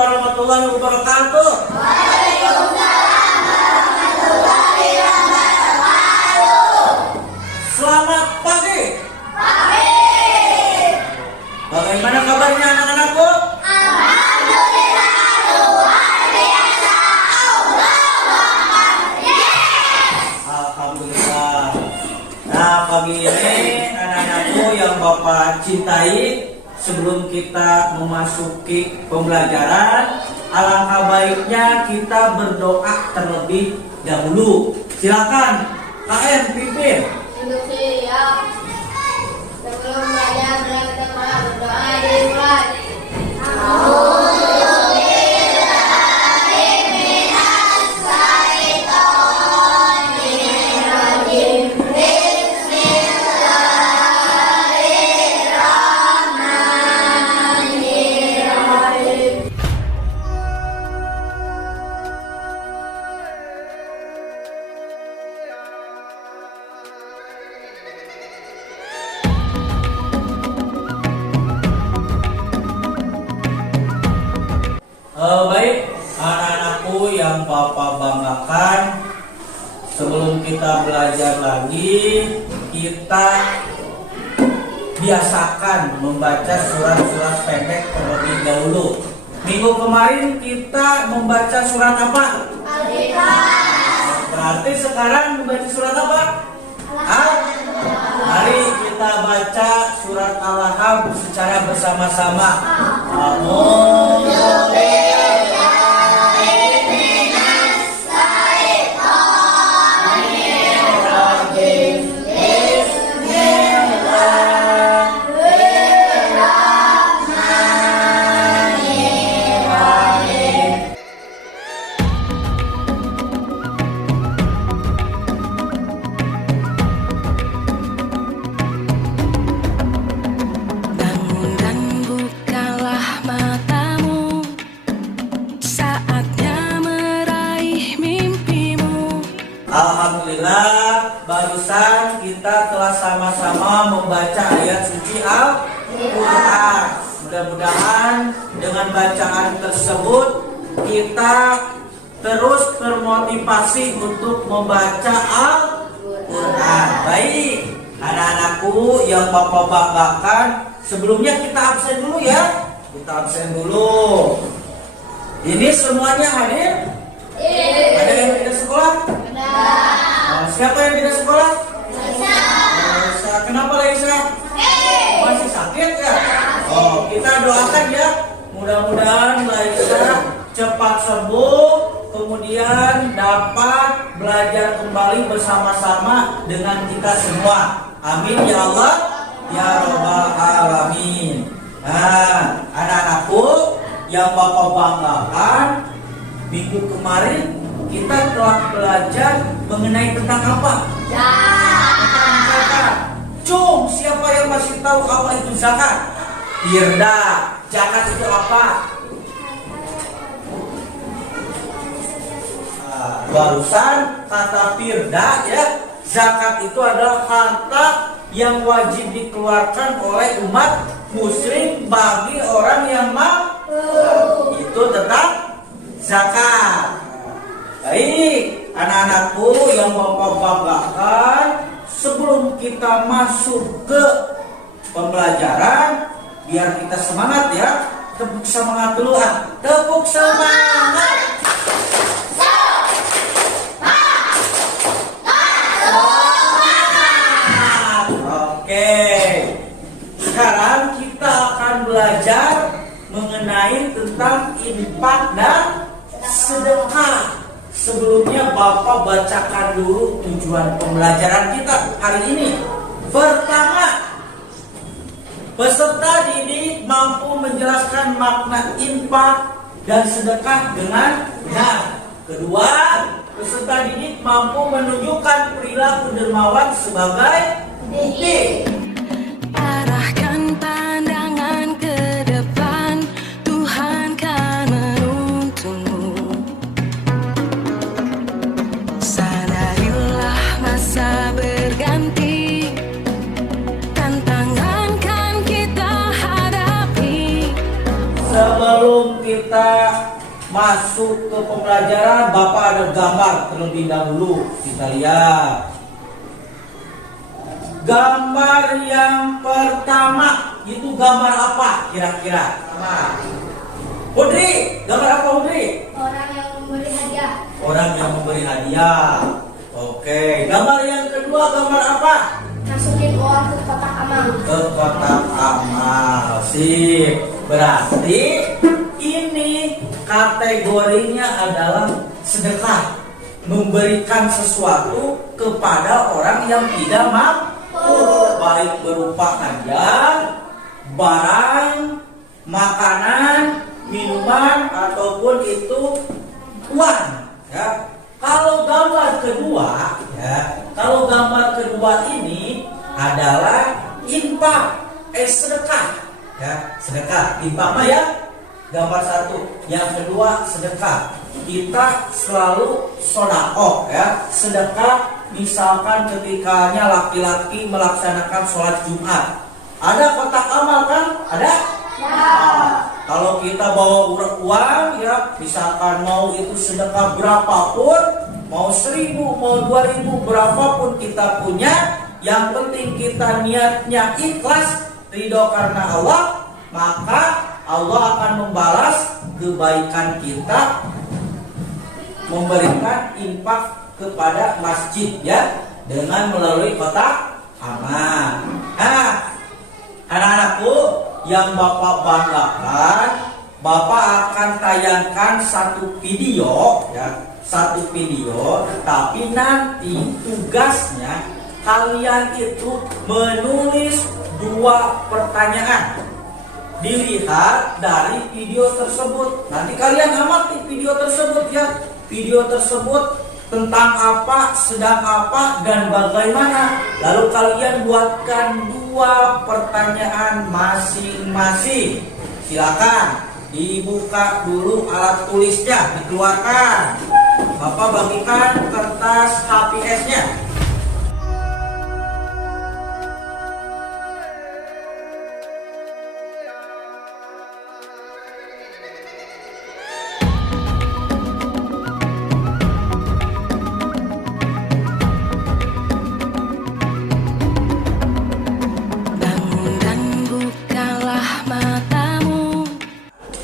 warahmatullahi wabarakatuh. Waalaikumsalam warahmatullahi wabarakatuh. Selamat pagi. Pagi. Bagaimana kabarnya anak-anakku? Alhamdulillah luar biasa. Allahu Akbar. Yes. Alhamdulillah. Nah, pagi ini anak-anakku yang Bapak cintai, sebelum kita memasuki pembelajaran, alangkah baiknya kita berdoa terlebih dahulu. Silakan, KM pimpin. Duduk siap. Sebelum belajar kita berdoa dimulai. Baik, anak-anakku yang Bapak banggakan, sebelum kita belajar lagi, kita biasakan membaca surat-surat pendek terlebih dahulu. Minggu kemarin kita membaca surat apa? Berarti sekarang membaca surat apa? Mari kita baca surat Al-Lahab secara bersama-sama. Alhamdulillah, barusan kita telah sama-sama membaca ayat suci Al-Quran. Mudah-mudahan dengan bacaan tersebut kita terus termotivasi untuk membaca Al-Quran. Baik, anak-anakku yang Bapak banggakan, sebelumnya kita absen dulu ya. Kita absen dulu. Ini semuanya hadir? Ada yang tidak sekolah? Siapa yang tidak sekolah? Laisa. Kenapa Laisa? Masih sakit ya? Oh, kita doakan ya. Mudah-mudahan Laisa cepat sembuh, kemudian dapat belajar kembali bersama-sama dengan kita semua. Amin ya Allah, ya Rabbal Alamin. Nah, anak-anakku yang Bapak banggakan, minggu kemarin kita telah belajar mengenai tentang apa? Tentang zakat. Cung, siapa yang masih tahu apa itu zakat? Firda, zakat itu apa? Barusan kata Firda ya, zakat itu adalah harta yang wajib dikeluarkan oleh umat muslim bagi orang yang mampu. Itu tentang zakat. Baik, anak-anakku yang Bapak banggakan, sebelum kita masuk ke pembelajaran, biar kita semangat ya. Tepuk semangat dulu ah. Tepuk semangat. Oke. Sekarang kita akan belajar mengenai tentang infak dan sedekah. Sebelumnya Bapak bacakan dulu tujuan pembelajaran kita hari ini. Pertama, peserta didik mampu menjelaskan makna infak dan sedekah dengan benar. Kedua, peserta didik mampu menunjukkan perilaku dermawan sebagai bukti. Arahkan pandangan ke depan, Tuhan kan menuntunmu. Sadarilah masa berganti, tantangan kan kita hadapi. Sebelum kita masuk ke pembelajaran, Bapak ada gambar terlebih dahulu. Kita lihat. Gambar yang pertama itu gambar apa kira-kira? Udri, gambar apa Udri? Orang yang memberi hadiah. Orang yang memberi hadiah. Oke, gambar yang kedua gambar apa? Masukin uang ke kotak amal. Ke kotak amal. Sip. Berarti ini kategorinya adalah sedekah, memberikan sesuatu kepada orang yang tidak mampu, baik berupa hadiah, barang, makanan, minuman, ataupun itu uang. Ya. Kalau gambar kedua, kalau gambar kedua ini adalah infak, sedekah, sedekah. Infak mah ya, gambar satu. Yang kedua sedekah. Kita selalu sedekah, sedekah. Misalkan ketikanya laki-laki melaksanakan sholat Jumat, ada kotak amal kan? Ada? Kalau kita bawa uang ya, misalkan mau itu sedekah berapapun, mau 1.000, mau 2.000, berapapun kita punya, yang penting kita niatnya ikhlas, ridho karena Allah, maka Allah akan membalas kebaikan kita, memberikan infak kepada masjid ya, dengan melalui kotak amal. Nah, anak-anakku yang Bapak banggakan, Bapak akan tayangkan satu video ya, satu video, tapi nanti tugasnya kalian itu menulis 2 pertanyaan. Dilihat dari video tersebut. Nanti kalian amati video tersebut ya. Video tersebut tentang apa, sedang apa, dan bagaimana. Lalu kalian buatkan 2 pertanyaan masing-masing. Silakan dibuka dulu alat tulisnya, dikeluarkan. Bapak bagikan kertas HPS-nya.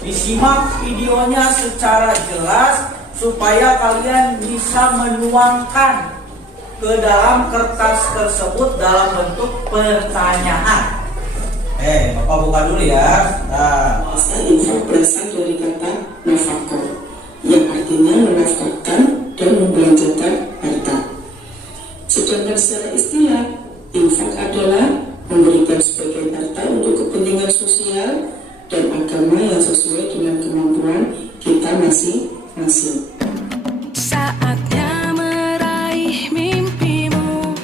Disimak videonya secara jelas supaya kalian bisa menuangkan ke dalam kertas tersebut dalam bentuk pertanyaan. Bapak buka dulu ya. Infak berasal dari kata nafkah, yang artinya menafkahkan dan membelanjakan harta. Sedangkan secara istilah, infak adalah memberikan sebagian harta untuk kepentingan sosial dan agama yang sesuai dengan kemampuan kita masing-masing. Saatnya meraih mimpimu,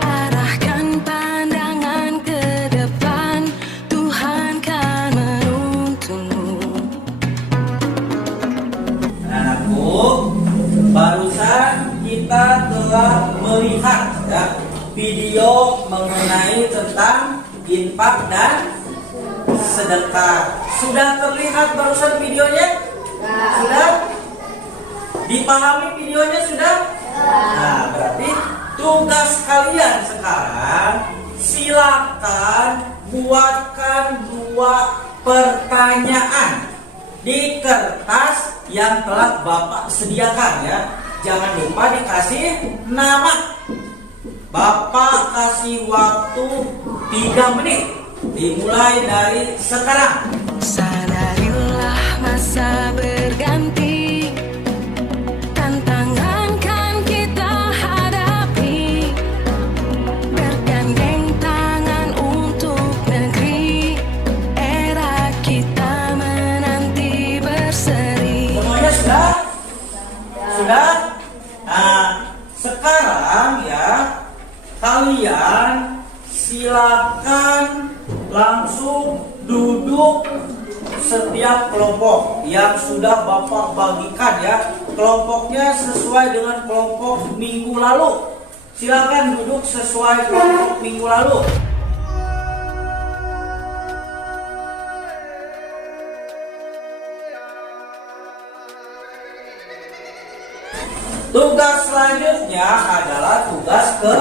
arahkan pandangan ke depan, Tuhan kan menuntunmu. Anak-anakku, barusan kita telah melihat ya, video mengenai tentang infak dan sedekah. Sudah terlihat barusan videonya? Sudah? Dipahami videonya sudah? Nah, berarti tugas kalian sekarang silakan buatkan 2 pertanyaan di kertas yang telah Bapak sediakan ya. Jangan lupa dikasih nama. Bapak kasih waktu 3 menit. Dimulai dari sekarang. Sadarilah masa berganti, tantangan kan kita hadapi, bergandeng tangan untuk negeri, era kita menanti berseri. Semuanya sudah? Sudah? Nah, sekarang ya, kalian silakan langsung duduk setiap kelompok yang sudah Bapak bagikan ya. Kelompoknya sesuai dengan kelompok minggu lalu. Silakan duduk sesuai kelompok minggu lalu. Tugas selanjutnya adalah tugas ke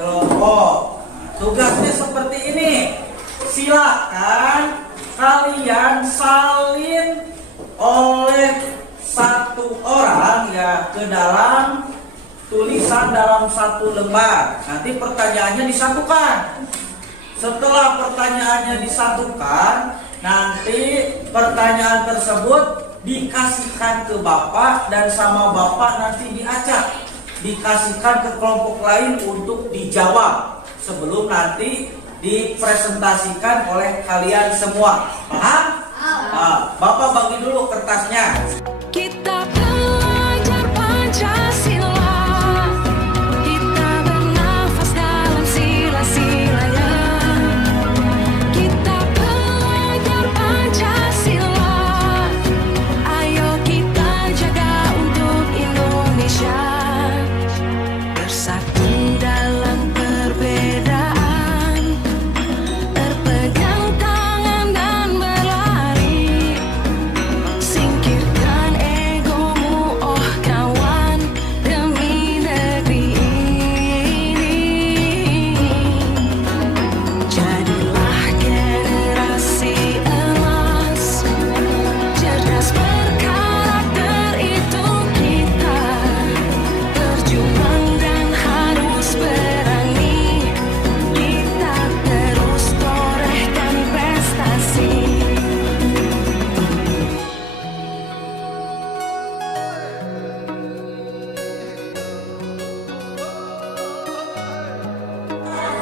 kelompok. Tugasnya seperti ini. Silakan kalian salin oleh satu orang ya ke dalam tulisan dalam satu lembar. Nanti pertanyaannya disatukan. Setelah pertanyaannya disatukan, nanti pertanyaan tersebut dikasihkan ke Bapak dan sama Bapak nanti diacak, dikasihkan ke kelompok lain untuk dijawab sebelum nanti dipresentasikan oleh kalian semua. Paham? Bapak bagi dulu kertasnya. Kita belajar Pancasila, kita bernafas dalam sila-silanya. Kita belajar Pancasila, ayo kita jaga untuk Indonesia. Bersatu dalam perbedaan, berpegang tangan dan berlari. Singkirkan egomu, oh kawan, demi negeri ini. Jadilah generasi emas, cerdas berkarakter itu kita. Berjuang dan harus berani, kita terus torehkan prestasi.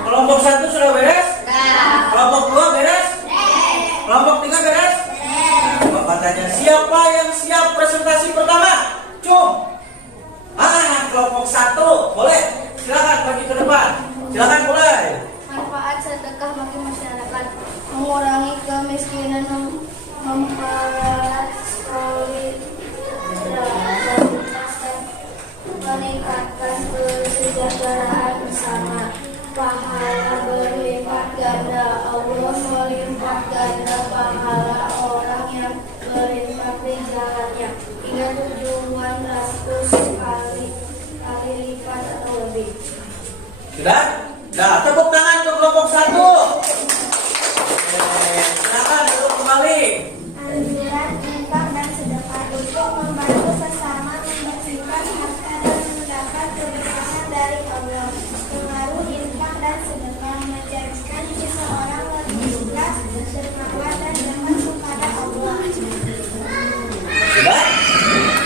Kelompok 1 sudah beres? Kelompok 2 beres? Kelompok 3 beres? Bapak tanya, siapa yang siap presentasi pertama? Cung. Kelompok 1, boleh? Silakan pergi ke depan. Silakan mulai. Manfaat sedekah bagi masyarakat, mengurangi kemiskinan, mempererat solidaritas, meningkatkan kesejahteraan bersama. Pahala berlipat ganda, Allah melipat ganda pahala orang yang berlipat di jalannya hingga 700 kali lipat atau lebih. Sudah? Nah, tepuk tangan untuk kelompok 1. Silakan duduk kembali. Anjuran infak dan sedekah untuk membantu sesama, membersihkan harta dan mendapat keberkahan dari Allah. Pengaruh infak dan sedekah menjadikan seseorang lebih ikhlas, bertakwa dan dekat kepada Allah. Sudah?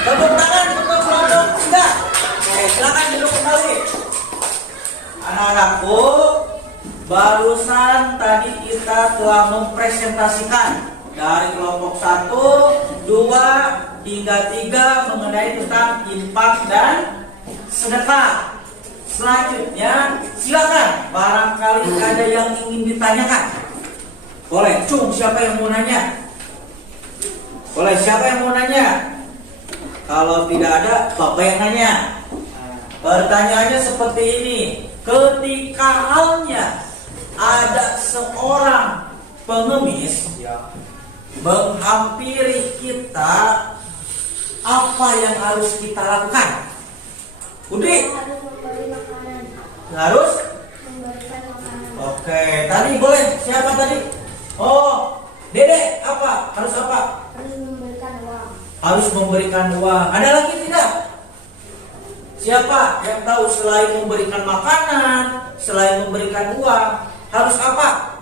Tepuk tangan untuk kelompok 3. Silakan duduk kembali. Anak-anakku, barusan tadi kita telah mempresentasikan dari kelompok 1, 2, hingga 3 mengenai tentang infak dan sedekah. Selanjutnya, silakan barangkali ada yang ingin ditanyakan. Boleh, Cung, siapa yang mau nanya? Boleh, siapa yang mau nanya? Kalau tidak ada, Bapak yang nanya. Pertanyaannya seperti ini. Ketika halnya ada seorang pengemis menghampiri kita, apa yang harus kita lakukan? Budi, Harus memberi makanan, harus? memberikan makanan. Oke, tadi boleh. Siapa tadi? Oh, Dede, apa? Harus apa? Harus memberikan uang. Harus memberikan uang. Ada lagi tidak? Siapa yang tahu selain memberikan makanan, selain memberikan uang, harus apa?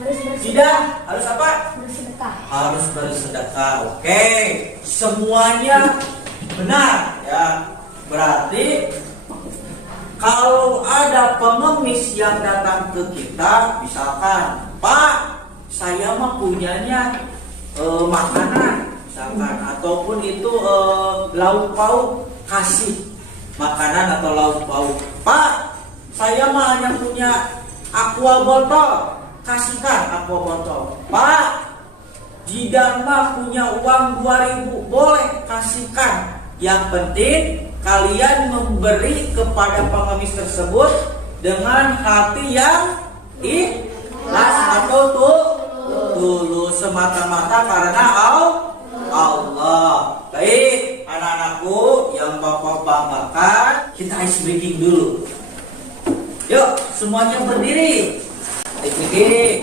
Harus bersedekah. Tidak, harus apa? Bersedekah. Harus bersedekah. Oke, semuanya benar ya. Berarti kalau ada pengemis yang datang ke kita, misalkan, Pak, saya mah punyanya makanan, misalkan, ataupun itu lauk pauk, kasih makanan atau lauk pauk. Pak, saya mah hanya punya aqua botol, kasihkan aqua botol. Pak, Jidan mah punya uang 2.000, boleh kasihkan. Yang penting kalian memberi kepada pengemis tersebut dengan hati yang ikhlas atau tulus semata-mata karena Allah. Baik, anak-anakku yang Bapak ice breaking dulu. Yuk, semuanya berdiri. Berdiri.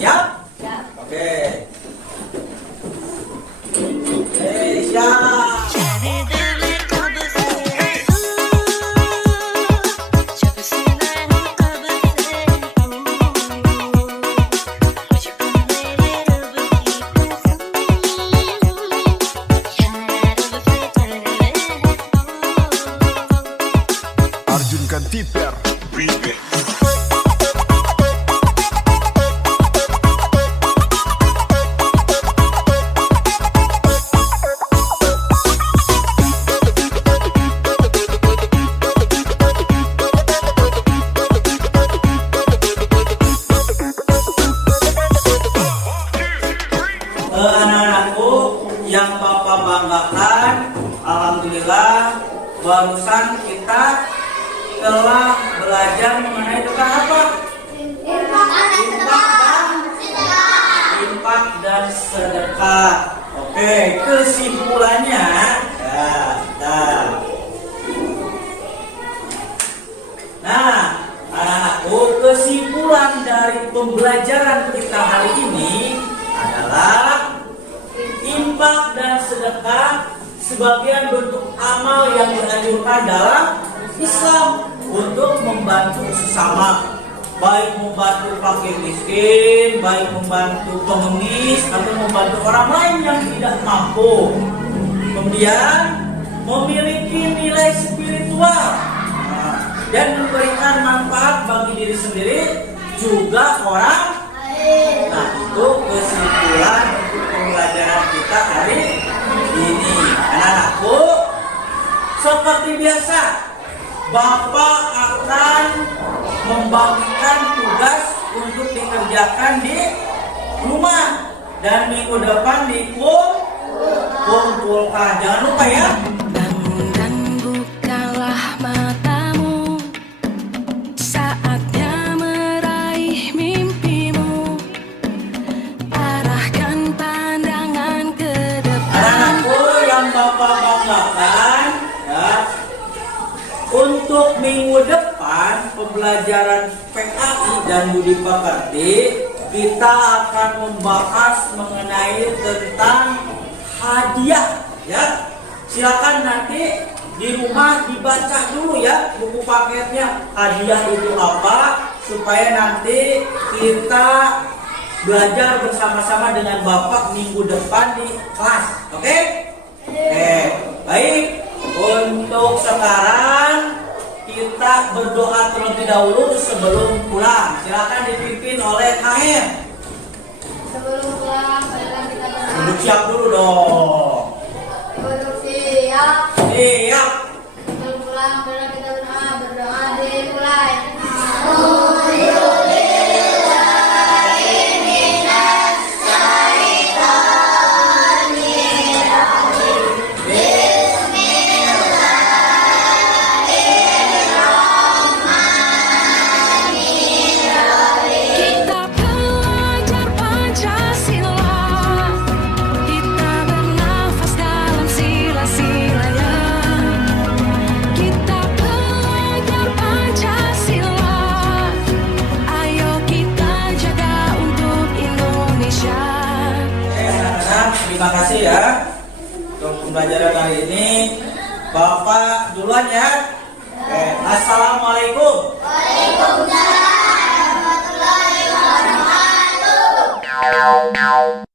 Siap? Siap. Oke. Siap. Arjun Kantiper Remix. Anak-anakku yang Bapak banggakan, alhamdulillah barusan kita telah belajar mengenai tentang apa? Infak dan sedekah. Oke, kesimpulannya Nah, anak-anakku, kesimpulan dari pembelajaran kita hari ini adalah infak dan sedekah sebagian bentuk amal yang dianjurkan dalam Islam untuk membantu sesama, baik membantu fakir miskin, baik membantu pengemis atau membantu orang lain yang tidak mampu. Kemudian memiliki nilai spiritual dan memberikan manfaat bagi diri sendiri juga orang. Nah, itu kesimpulan untuk pembelajaran kita hari ini. Anak-anakku, seperti biasa, Bapak akan membagikan tugas untuk dikerjakan di rumah dan minggu depan dikumpulkan. Jangan lupa ya. Bangun dan bukalah matamu, saatnya meraih mimpimu, arahkan pandangan ke depan. Anak-anakku yang Bapak banggakan, ya, untuk minggu depan pembelajaran PAI dan Budi Pekerti kita akan membahas mengenai tentang hadiah, ya. Silakan nanti di rumah dibaca dulu ya buku paketnya, hadiah itu apa, supaya nanti kita belajar bersama-sama dengan Bapak minggu depan di kelas. Oke? Baik. Untuk sekarang kita berdoa terlebih dahulu sebelum pulang. Silakan dipimpin oleh KM. Sebelum pulang, marilah kita berdoa. Duduk siap dulu dong. Duduk siap. Siap. Sebelum pulang, marilah kita berdoa. Berdoa dimulai. Kita belajar Pancasila, kita bernafas dalam sila-silanya. Kita belajar Pancasila, ayo kita jaga untuk Indonesia. Anak-anak, terima kasih ya untuk pembelajaran hari ini. Bapak duluan ya. Assalamualaikum. Waalaikumsalam warahmatullahi wabarakatuh.